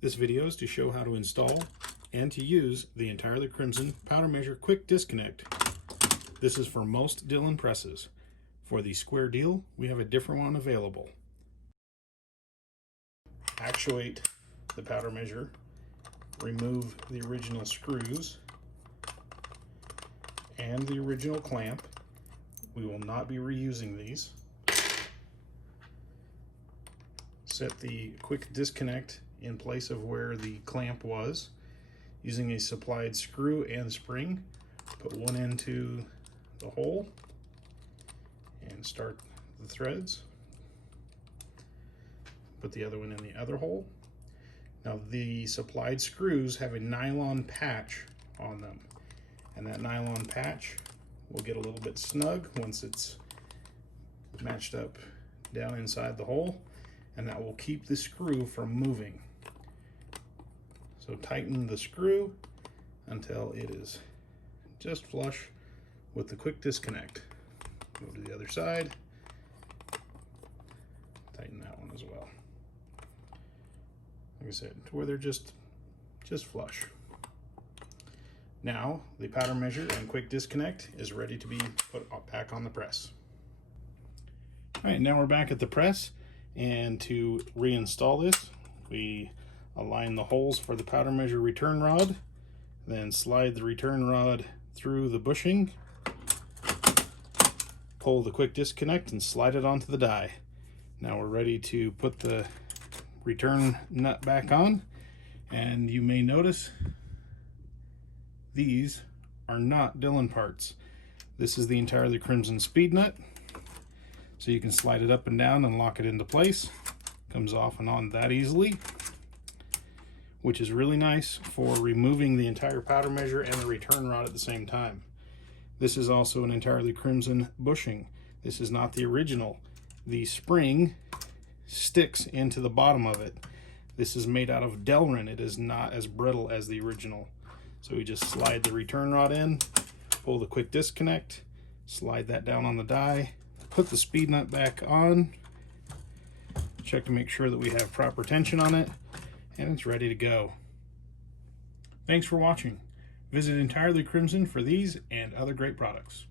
This video is to show how to install and to use the Entirely Crimson Powder Measure Quick Disconnect. This is for most Dillon presses. For the square deal, we have a different one available. Actuate the powder measure, remove the original screws and the original clamp. We will not be reusing these. Set the quick disconnect in place of where the clamp was using a supplied screw and spring. Put one into the hole and start the threads. Put the other one in the other hole. Now the supplied screws have a nylon patch on them, and that nylon patch will get a little bit snug once it's matched up down inside the hole, and that will keep the screw from moving. So tighten the screw until it is just flush with the quick disconnect. Go to the other side, tighten that one as well. Like I said, to where they're just flush. Now the powder measure and quick disconnect is ready to be put back on the press. All right, now we're back at the press, and to reinstall this, we align the holes for the powder measure return rod, then slide the return rod through the bushing, pull the quick disconnect and slide it onto the die. Now we're ready to put the return nut back on, and you may notice these are not Dillon parts. This is the Entirely Crimson speed nut, so you can slide it up and down and lock it into place. Comes off and on that easily, which is really nice for removing the entire powder measure and the return rod at the same time. This is also an Entirely Crimson bushing. This is not the original. The spring sticks into the bottom of it. This is made out of Dillon. It is not as brittle as the original. So we just slide the return rod in, pull the quick disconnect, slide that down on the die, put the speed nut back on, check to make sure that we have proper tension on it, and it's ready to go. Thanks for watching. Visit Entirely Crimson for these and other great products.